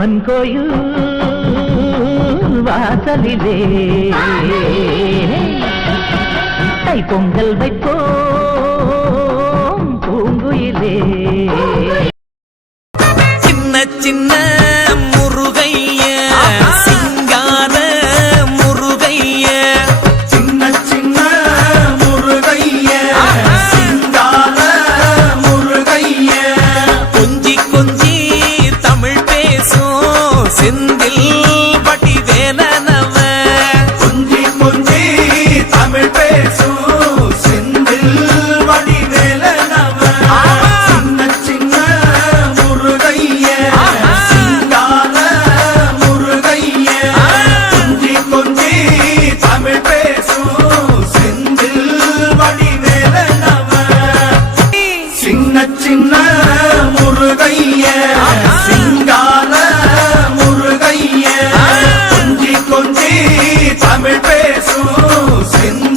அம்மன் கோயில் வாசலிலே. தை பொங்கல் வைப்போம் பூங்குயிலே. சின்ன சின்ன செந்தில் que